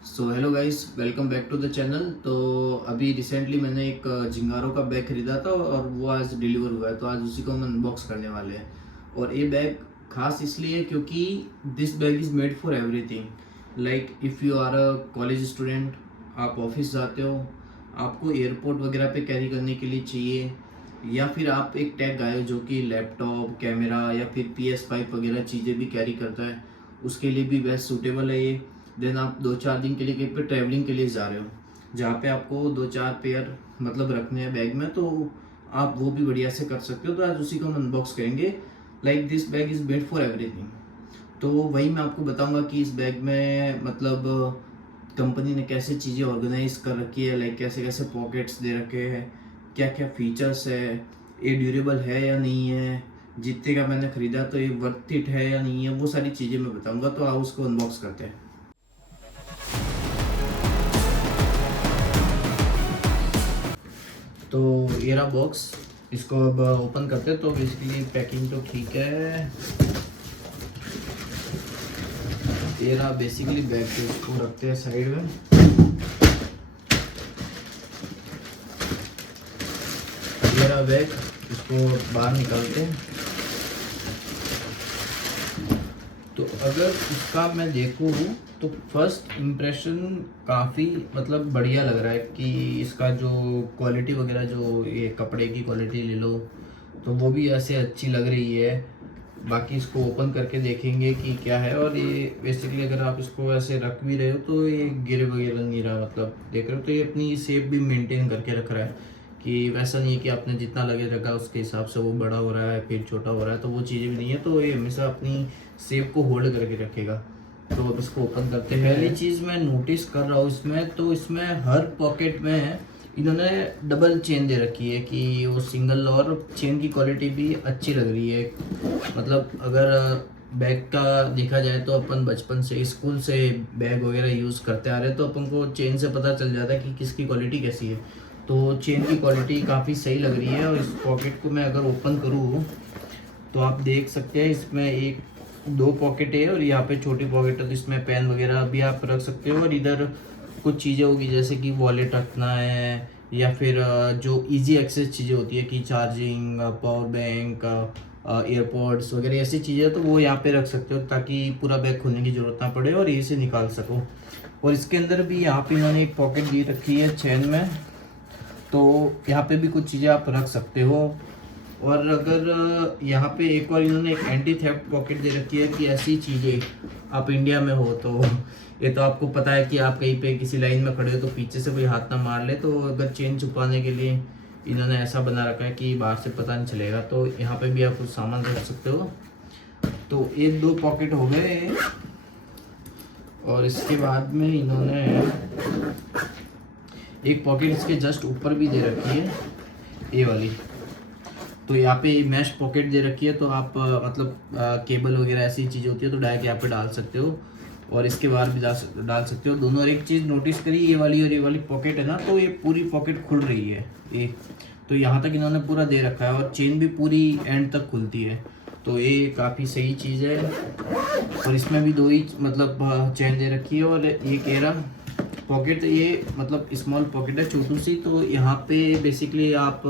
So hello guys, welcome back to the channel. तो अभी recently मैंने एक जिंगारो का बैग खरीदा था और वो आज डिलीवर हुआ है, तो आज उसी को हम अनबॉक्स करने वाले हैं। और ये बैग खास इसलिए क्योंकि this bag is made for everything. Like if you are a college student, आप ऑफिस जाते हो, आपको एयरपोर्ट वगैरह पे कैरी करने के लिए चाहिए, या फिर आप एक टैग गाए हो जो कि लैपटॉप, कैमरा या फिर PS5 वगैरह चीज़ें भी कैरी करता है, उसके लिए भी बेस्ट सूटेबल है ये। देन आप 2-4 दिन के लिए कहीं पे ट्रैवलिंग के लिए जा रहे हो, जहाँ पे आपको 2-4 पेयर मतलब रखने हैं बैग में, तो आप वो भी बढ़िया से कर सकते हो। तो आज उसी को हम अनबॉक्स करेंगे। Like this bag is made for everything. तो वही मैं आपको बताऊंगा कि इस बैग में मतलब कंपनी ने कैसे चीज़ें ऑर्गेनाइज कर रखी है, लाइक कैसे कैसे पॉकेट्स दे रखे हैं, क्या क्या फीचर्स है, ये ड्यूरेबल है या नहीं है, जितने का मैंने खरीदा तो ये वर्थ इट है या नहीं है, वो सारी चीज़ें मैं बताऊंगा। तो आओ उसको अनबॉक्स करते हैं। तो ये रहा बॉक्स, इसको अब ओपन करते हैं। तो बेसिकली पैकिंग तो ठीक है। ये रहा बेसिकली बैग, पे इसको रखते हैं साइड में। ये रहा बैग, इसको बाहर निकालते हैं। तो अगर इसका मैं देखूँ तो फर्स्ट इम्प्रेशन काफ़ी मतलब बढ़िया लग रहा है कि इसका जो क्वालिटी वगैरह, जो ये कपड़े की क्वालिटी ले लो तो वो भी ऐसे अच्छी लग रही है। बाकी इसको ओपन करके देखेंगे कि क्या है। और ये बेसिकली अगर आप इसको ऐसे रख भी रहे हो तो ये गिर वगैरह नहीं रहा, मतलब देख रहे हो तो ये अपनी शेप भी मेंटेन करके रख रहा है कि वैसा नहीं है कि आपने जितना लगे रखा उसके हिसाब से वो बड़ा हो रहा है फिर छोटा हो रहा है, तो वो चीज़ें भी नहीं है। तो ये हमेशा अपनी शेप को होल्ड करके रखेगा। तो अब इसको ओपन करते हैं। पहली चीज़ मैं नोटिस कर रहा हूँ इसमें, तो इसमें हर पॉकेट में इन्होंने डबल चेन दे रखी है कि वो सिंगल, और चेन की क्वालिटी भी अच्छी लग रही है। मतलब अगर बैग का देखा जाए तो अपन बचपन से स्कूल से बैग वगैरह यूज़ करते आ रहे हैं, तो अपन को चेन से पता चल जाता है कि किसकी क्वालिटी कैसी है। तो चेन की क्वालिटी काफ़ी सही लग रही है। और इस पॉकेट को मैं अगर ओपन करूँ तो आप देख सकते हैं इसमें एक दो पॉकेट है, और यहाँ पे छोटी पॉकेट है, तो इसमें पेन वगैरह भी आप रख सकते हो। और इधर कुछ चीज़ें होगी जैसे कि वॉलेट रखना है, या फिर जो इजी एक्सेस चीज़ें होती है कि चार्जिंग, पावर बैंक, एयरपोर्ट्स वगैरह ऐसी चीज़ें, तो वो यहाँ पे रख सकते हो ताकि पूरा बैग खोलने की ज़रूरत ना पड़े और यहीं से निकाल सको। और इसके अंदर भी यहाँ पे इन्होंने एक पॉकेट दी रखी है चेन में, तो यहाँ पे भी कुछ चीज़ें आप रख सकते हो। और अगर यहाँ पे एक और इन्होंने एक एंटी थेफ्ट पॉकेट दे रखी है कि ऐसी चीज़ें आप इंडिया में हो तो ये तो आपको पता है कि आप कहीं पे किसी लाइन में खड़े हो तो पीछे से कोई हाथ ना मार ले, तो अगर चेन छुपाने के लिए इन्होंने ऐसा बना रखा है कि बाहर से पता नहीं चलेगा। तो यहाँ पे भी आप कुछ सामान रख सकते हो। तो ये दो पॉकेट हो गए। और इसके बाद में इन्होंने एक पॉकेट इसके जस्ट ऊपर भी दे रखी है, ये वाली। तो यहाँ पे मैश पॉकेट दे रखी है, तो आप मतलब केबल वगैरह ऐसी चीज़ होती है तो डायरेक्ट यहाँ पे डाल सकते हो, और इसके बाहर भी डाल सकते हो दोनों। और एक चीज़ नोटिस करी, ये वाली और ये वाली पॉकेट है ना, तो ये पूरी पॉकेट खुल रही है ये। तो यहाँ तक इन्होंने पूरा दे रखा है, और चेन भी पूरी एंड तक खुलती है, तो ये काफ़ी सही चीज़ है। और इसमें भी दो ही मतलब चेन दे रखी है। और एक एरा पॉकेट, ये मतलब स्मॉल पॉकेट है छोटी सी, तो यहाँ पे बेसिकली आप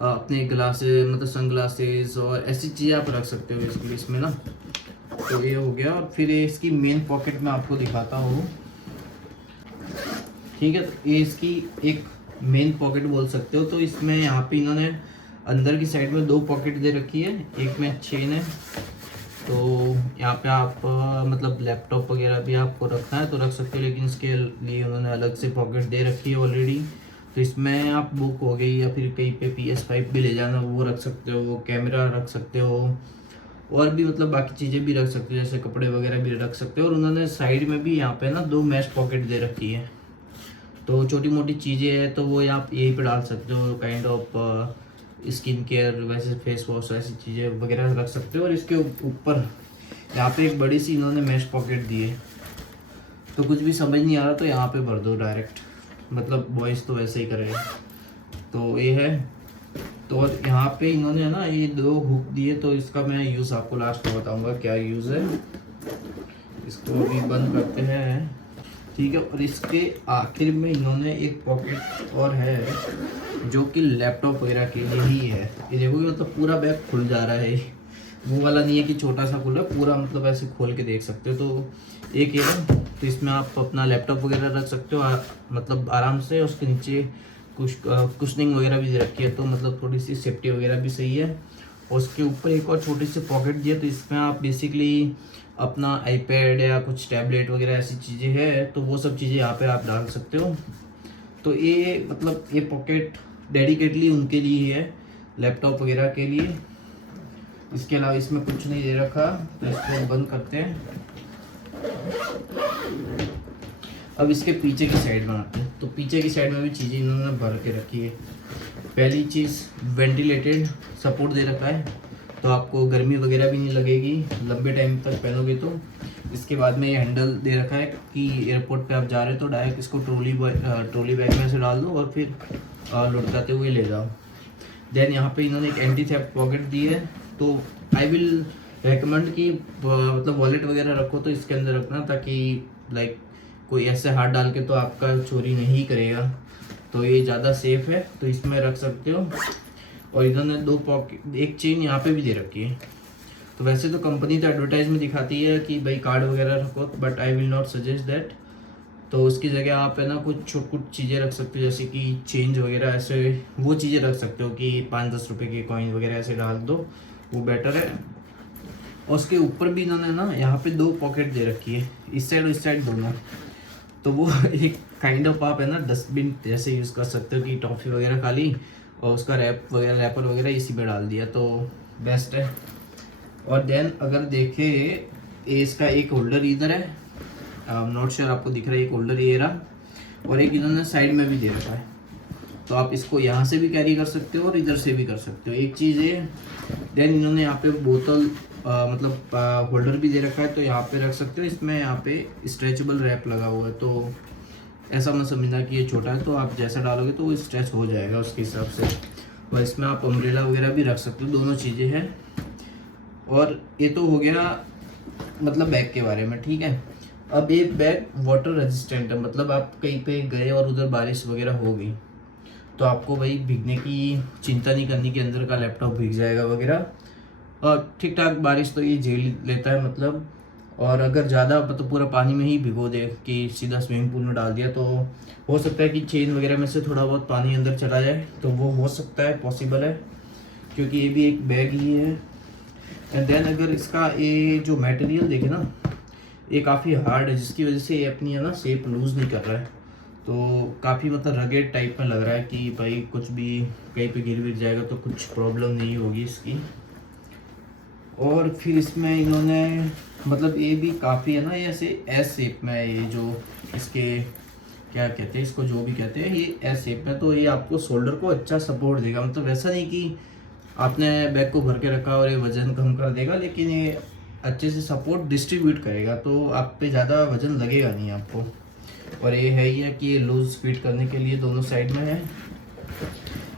अपने ग्लासेस मतलब सन ग्लासेस और ऐसी चीज़ें आप रख सकते हो बेसिकली इसमें ना। तो ये हो गया। और फिर ये इसकी मेन पॉकेट में आपको दिखाता हूँ, ठीक है। तो ये इसकी एक मेन पॉकेट बोल सकते हो। तो इसमें यहाँ पे इन्होंने अंदर की साइड में दो पॉकेट दे रखी है, एक में चेन है। तो यहाँ पे आप मतलब लैपटॉप वगैरह भी आपको रखना है तो रख सकते हो, लेकिन इसके लिए उन्होंने अलग से पॉकेट दे रखी है ऑलरेडी। तो इसमें आप बुक हो गई या फिर कहीं पे PS5 भी ले जाना वो रख सकते हो, कैमरा रख सकते हो, और भी मतलब बाकी चीज़ें भी रख सकते हो, जैसे कपड़े वगैरह भी रख सकते हो। और उन्होंने साइड में भी यहाँ पे ना दो मैश पॉकेट दे रखी है, तो छोटी मोटी चीज़ें हैं तो वो आप यहीं पे डाल सकते हो, काइंड ऑफ स्किन केयर, वैसे फेस वॉश ऐसी चीज़ें वगैरह रख सकते हो। और इसके ऊपर यहाँ पे एक बड़ी सी इन्होंने मैश पॉकेट दी है, तो कुछ भी समझ नहीं आ रहा तो यहाँ पे भर दो डायरेक्ट, मतलब बॉयज़ तो वैसे ही करेगा। तो ये है। तो और यहाँ पे इन्होंने है ना ये दो हुक दिए, तो इसका मैं यूज़ आपको लास्ट में बताऊँगा क्या यूज़ है। इसको अभी बंद करते हैं, ठीक है। और इसके आखिर में इन्होंने एक पॉकेट और है जो कि लैपटॉप वगैरह के लिए ही है। ये देखोगे मतलब पूरा बैग खुल जा रहा है, वो वाला नहीं है कि छोटा सा खुला, पूरा मतलब ऐसे खोल के देख सकते हो। तो एक ये है, तो इसमें आप अपना लैपटॉप वगैरह रख सकते हो मतलब आराम से। उसके नीचे कुशनिंग वगैरह भी दे रखी है, तो मतलब थोड़ी सी सेफ्टी वगैरह भी सही है। और उसके ऊपर एक और छोटी सी पॉकेट दी है, तो इसमें आप बेसिकली अपना आईपैड या कुछ टैबलेट वगैरह ऐसी चीज़ें है तो वो सब चीज़ें यहाँ पे आप डाल सकते हो। तो ये मतलब ये पॉकेट डेडिकेटली उनके लिए ही है, लैपटॉप वगैरह के लिए। इसके अलावा इसमें कुछ नहीं दे रखा, तो इसको बंद करते हैं। अब इसके पीछे की साइड में आते हैं, तो पीछे की साइड में भी चीज़ें इन्होंने भर के रखी है। पहली चीज़ वेंटिलेटेड सपोर्ट दे रखा है, तो आपको गर्मी वगैरह भी नहीं लगेगी लंबे टाइम तक पहनोगे तो। इसके बाद में ये हैंडल दे रखा है कि एयरपोर्ट पे आप जा रहे हो तो डायरेक्ट इसको ट्रॉली बैग में से डाल दो और फिर लुढ़काते हुए ले जाओ। देन यहाँ पे इन्होंने एक एंटी थेफ्ट पॉकेट दी है, तो आई विल रेकमेंड कि मतलब वॉलेट वगैरह रखो तो इसके अंदर रखना, ताकि लाइक कोई ऐसे हाथ डाल के तो आपका चोरी नहीं करेगा। तो ये ज़्यादा सेफ है, तो इसमें रख सकते हो। और इन्होंने 2 पॉकेट, एक चेन यहाँ पे भी दे रखी है। तो वैसे तो कंपनी तो एडवर्टाइज में दिखाती है कि भाई कार्ड वगैरह रखो, but I will not suggest that. तो उसकी जगह आप है ना कुछ चीज़ें रख सकते हो, जैसे कि चेंज वगैरह ऐसे वो चीज़ें रख सकते हो कि 5-10 रुपये के कॉइन वगैरह ऐसे डाल दो, वो बेटर है। और उसके ऊपर भी इन्होंने ना यहाँ पे 2 पॉकेट दे रखी है, इस साइड और इस साइड दोनों। तो वो एक काइंड ऑफ आप है ना डस्टबिन जैसे यूज़ कर सकते हो कि टॉफ़ी वगैरह खा ली और उसका रैपर वगैरह इसी में डाल दिया, तो बेस्ट है। और देन अगर देखें इसका एक होल्डर इधर है, नॉट श्योर आपको दिख रहा है, एक होल्डर ये रहा, और एक इन्होंने साइड में भी दे रखा है। तो आप इसको यहाँ से भी कैरी कर सकते हो और इधर से भी कर सकते हो, एक चीज़ है। देन इन्होंने यहाँ पे बोतल मतलब होल्डर भी दे रखा है, तो यहाँ पे रख सकते हो। इसमें यहाँ पे स्ट्रेचेबल रैप लगा हुआ है, तो ऐसा मत समझना कि ये छोटा है, तो आप जैसा डालोगे तो वो स्ट्रेच हो जाएगा उसके हिसाब से। और इसमें आप अम्ब्रेला वगैरह भी रख सकते हो, दोनों चीज़ें हैं। और ये तो हो गया मतलब बैग के बारे में, ठीक है। अब ये बैग वाटर रेजिस्टेंट है, मतलब आप कहीं पे गए और उधर बारिश वगैरह हो गई तो आपको भाई भीगने की चिंता नहीं करनी कि अंदर का लैपटॉप भीग जाएगा वगैरह। और ठीक ठाक बारिश तो ये झेल लेता है मतलब। और अगर ज़्यादा मतलब पूरा पानी में ही भिगो दे कि सीधा स्विमिंग पूल में डाल दिया, तो हो सकता है कि चेन वगैरह में से थोड़ा बहुत पानी अंदर चला जाए, तो वो हो सकता है, पॉसिबल है, क्योंकि ये भी एक बैग ही है। एंड देन अगर इसका ये जो मटेरियल देखे ना, ये काफ़ी हार्ड है, जिसकी वजह से ये अपनी है ना शेप लूज़ नहीं कर रहा है। तो काफ़ी मतलब रगेड टाइप में लग रहा है कि भाई कुछ भी कहीं पे गिर जाएगा तो कुछ प्रॉब्लम नहीं होगी इसकी। और फिर इसमें इन्होंने मतलब ये भी काफ़ी है ना, ये ऐसे एस शेप में है, ये जो इसके क्या कहते हैं इसको, जो भी कहते हैं, ये एस शेप में। तो ये आपको शोल्डर को अच्छा सपोर्ट देगा, मतलब वैसा नहीं कि आपने बैग को भर के रखा और ये वज़न कम कर देगा, लेकिन ये अच्छे से सपोर्ट डिस्ट्रीब्यूट करेगा, तो आप पे ज़्यादा वज़न लगेगा नहीं आपको। और ये है ही है कि ये लूज फिट करने के लिए दोनों साइड में है।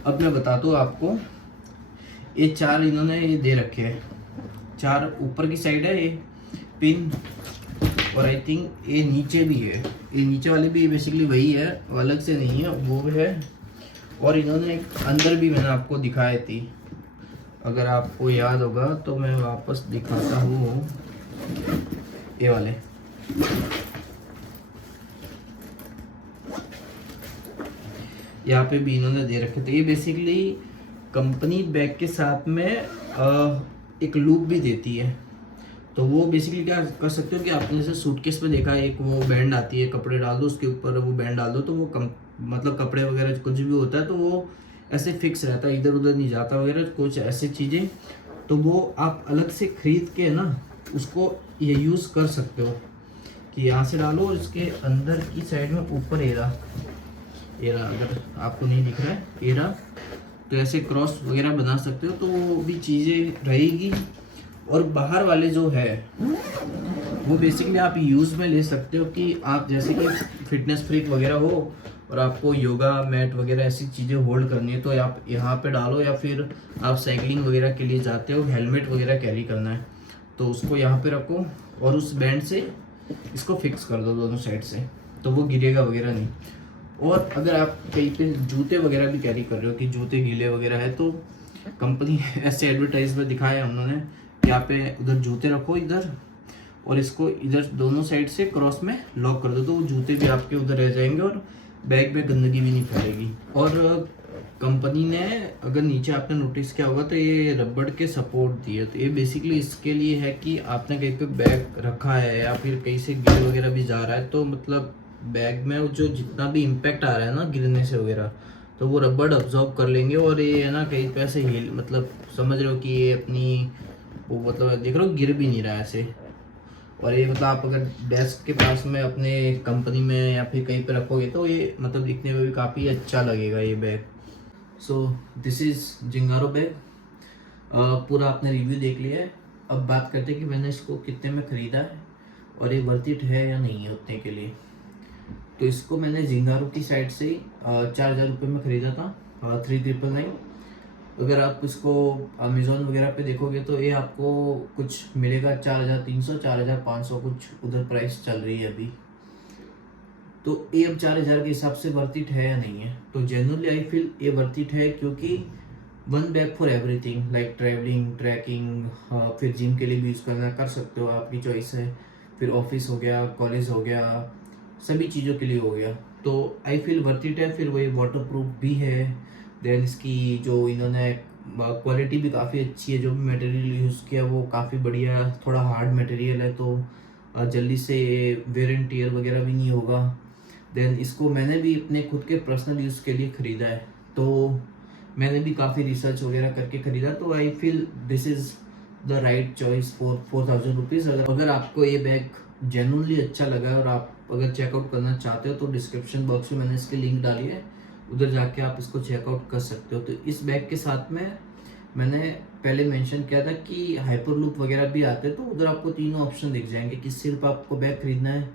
अब मैं बताता हूँ आपको, ये 4 इन्होंने ये दे रखे हैं, 4 ऊपर की साइड है ये पिन, और आई थिंक ये नीचे भी है, ये नीचे वाले भी बेसिकली वही है, अलग से नहीं है, वो है। और इन्होंने एक अंदर भी मैंने आपको दिखाई थी, अगर आपको याद होगा तो मैं वापस दिखाता हूँ, ये वाले यहाँ पे भी इन्होंने दे रखे थे। ये बेसिकली कंपनी बैग के साथ में एक लूप भी देती है, तो वो बेसिकली क्या कर सकते हो कि आपने जैसे सूटकेस में देखा है, एक वो बैंड आती है, कपड़े डाल दो उसके ऊपर, वो बैंड डाल दो तो वो मतलब कपड़े वगैरह कुछ भी होता है तो वो ऐसे फिक्स रहता है, इधर उधर नहीं जाता वगैरह, कुछ ऐसी चीज़ें। तो वो आप अलग से खरीद के ना उसको ये यूज़ कर सकते हो कि यहाँ से डालो और इसके अंदर की साइड में ऊपर एरा, अगर आपको नहीं दिख रहा है एरा, तो ऐसे क्रॉस वगैरह बना सकते हो, तो वो भी चीज़ें रहेगी। और बाहर वाले जो है वो बेसिकली आप यूज़ में ले सकते हो कि आप जैसे कि फिटनेस फ्रीक वगैरह हो और आपको योगा मैट वगैरह ऐसी चीज़ें होल्ड करनी है, तो आप यहाँ पे डालो, या फिर आप साइकिलिंग वगैरह के लिए जाते हो, हेलमेट वगैरह कैरी करना है तो उसको यहाँ पे रखो और उस बैंड से इसको फिक्स कर दो दोनों साइड से, तो वो गिरेगा वगैरह नहीं। और अगर आप कहीं पे जूते वगैरह भी कैरी कर रहे हो कि जूते गीले वगैरह है, तो कंपनी ऐसे एडवर्टाइज में दिखाया है उन्होंने, यहाँ पे उधर जूते रखो इधर, और इसको इधर दोनों साइड से क्रॉस में लॉक कर दो, तो वो जूते भी आपके उधर रह जाएंगे और बैग में गंदगी भी नहीं फैलेगी। और कंपनी ने, अगर नीचे आपने नोटिस किया होगा तो ये रबड़ के सपोर्ट दिए, तो ये बेसिकली इसके लिए है कि आपने कहीं पे बैग रखा है या फिर कहीं से गिर वगैरह भी जा रहा है, तो मतलब बैग में जो जितना भी इम्पैक्ट आ रहा है ना गिरने से वगैरह, तो वो रबड़ अब्जॉर्ब कर लेंगे। और ये है ना कहीं पे ऐसे हिल, मतलब समझ रहे हो कि ये अपनी वो, मतलब देख रहे हो गिर भी नहीं रहा है ऐसे। और ये मतलब आप अगर डेस्क के पास में अपने कंपनी में या फिर कहीं पे रखोगे तो ये मतलब दिखने में भी काफ़ी अच्छा लगेगा ये bag. So this is Zingaro bag. पूरा आपने रिव्यू देख लिया है। अब बात करते हैं कि मैंने इसको कितने में ख़रीदा है और ये वर्थ इट है या नहीं है उतने के लिए। तो इसको मैंने जिंगारो की साइड से 4,000 रुपये में ख़रीदा था, 3,999। अगर आप इसको अमेज़ोन वगैरह पे देखोगे तो ये आपको कुछ मिलेगा 4,300 4,500 कुछ उधर प्राइस चल रही है अभी। तो ये अब 4,000 के हिसाब से वर्थ इट है या नहीं है, तो जेन्युइनली आई फील ये वर्थ इट है, क्योंकि one bag for everything, like travelling, trekking, फिर जिम के लिए भी यूज़ करना कर सकते हो, आपकी चॉइस है। फिर ऑफिस हो गया, कॉलेज हो गया, सभी चीज़ों के लिए हो गया, तो आई फील वर्थ इट है। फिर वही वाटर प्रूफ भी है। देन इसकी जो इन्होंने क्वालिटी भी काफ़ी अच्छी है, जो भी मटेरियल यूज़ किया वो काफ़ी बढ़िया, थोड़ा हार्ड मटेरियल है, तो जल्दी से वेयर एंड टियर वगैरह भी नहीं होगा। देन इसको मैंने भी अपने खुद के पर्सनल यूज़ के लिए ख़रीदा है, तो मैंने भी काफ़ी रिसर्च वगैरह करके ख़रीदा, तो I feel this is the right choice for 4,000 rupees. अगर आपको ये बैग जेन्युइनली अच्छा लगा और आप अगर चेकआउट करना चाहते हो तो डिस्क्रिप्शन बॉक्स में मैंने इसकी लिंक डाली है, उधर जाके आप इसको चेकआउट कर सकते हो। तो इस बैग के साथ में मैंने पहले मेंशन किया था कि हाइपर लूप वगैरह भी आते हैं, तो उधर आपको तीनों ऑप्शन दिख जाएंगे कि सिर्फ आपको बैग खरीदना है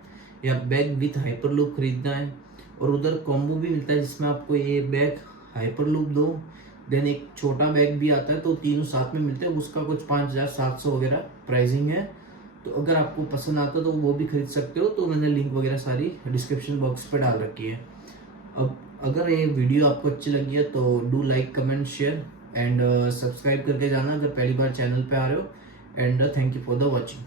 या बैग विथ हाइपर लूप खरीदना है, और उधर कॉम्बो भी मिलता है जिसमें आपको ये बैग हाइपर लूप दो, देन एक छोटा बैग भी आता है, तो तीनों साथ में मिलते हैं। उसका कुछ 5,700 वगैरह प्राइसिंग है, तो अगर आपको पसंद आता है तो वो भी खरीद सकते हो। तो मैंने लिंक वगैरह सारी डिस्क्रिप्शन बॉक्स पर डाल रखी है। अब अगर ये वीडियो आपको अच्छी लगी है तो do like, comment, share and subscribe करके जाना अगर पहली बार चैनल पे आ रहे हो। And thank you for the watching.